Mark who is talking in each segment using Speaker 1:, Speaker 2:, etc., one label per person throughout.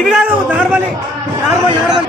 Speaker 1: ఇవి కాదు normal. Normal normal.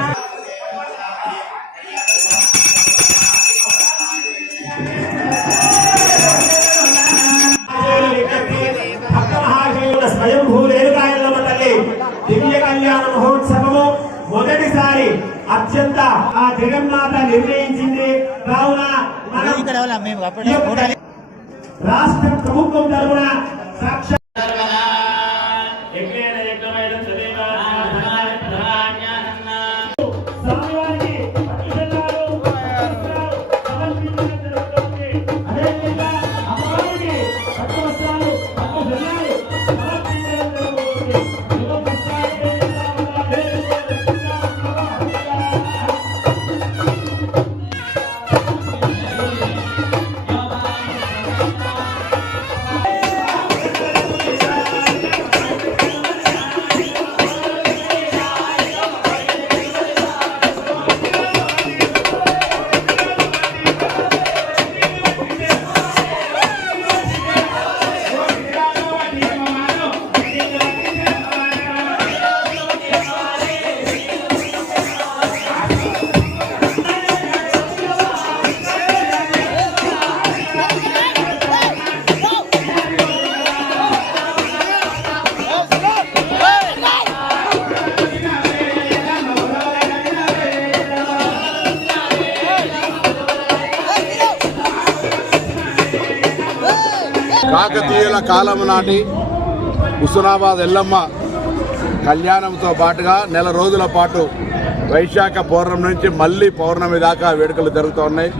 Speaker 2: అత్యంత ఆ జగన్మాత నిర్ణయించింది. కావున రాష్ట్ర ప్రభుత్వం తరఫున
Speaker 3: కాకతీయుల కాలం నాటి హుస్నాబాద్ ఎల్లమ్మ కళ్యాణంతో పాటుగా నెల రోజుల పాటు వైశాఖ పౌర్ణమి నుంచి మళ్ళీ పౌర్ణమి దాకా వేడుకలు జరుగుతూ ఉన్నాయి.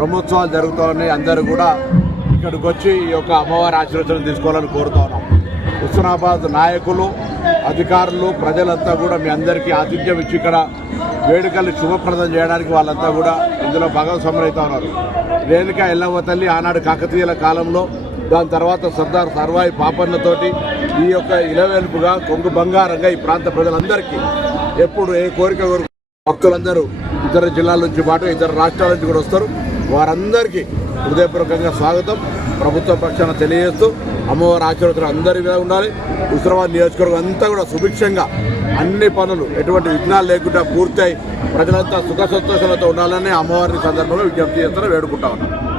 Speaker 3: బ్రహ్మోత్సవాలు జరుగుతూ ఉన్నాయి. అందరూ కూడా ఇక్కడికి వచ్చి ఈ యొక్క అమ్మవారి ఆశీర్వచనం తీసుకోవాలని కోరుతా ఉన్నాం. హుస్నాబాద్ నాయకులు అధికారులు ప్రజలంతా కూడా మీ అందరికీ ఆతిథ్యం ఇచ్చి ఇక్కడ వేడుకలు శుభప్రదం చేయడానికి వాళ్ళంతా కూడా ఇందులో భాగస్వాములు అవుతా ఉన్నారు. రేణుక ఎల్లవ్వ తల్లి ఆనాడు కాకతీయుల కాలంలో దాని తర్వాత సర్దార్ సర్వాయి పాపన్నతోటి ఈ యొక్క ఇలవెలుపుగా కొంగు బంగారంగా ఈ ప్రాంత ప్రజలందరికీ ఎప్పుడు ఏ కోరిక కోరు భక్తులందరూ ఇతర జిల్లాల నుంచి పాటు ఇతర రాష్ట్రాల నుంచి కూడా వస్తారు. వారందరికీ హృదయపూర్వకంగా స్వాగతం. ప్రభుత్వ పక్షాన తెలియజేస్తూ అమ్మవారి ఆశీర్వదం అందరి మీద ఉండాలి. హుస్రాబాద్ నియోజకవర్గం అంతా కూడా సుభిక్షంగా అన్ని పనులు ఎటువంటి విఘ్నాలు లేకుండా పూర్తయి ప్రజలంతా సుఖ సంతోషాలతో ఉండాలని అమ్మవారిని సందర్భంలో విజ్ఞప్తి చేస్తారని వేడుకుంటా ఉన్నాను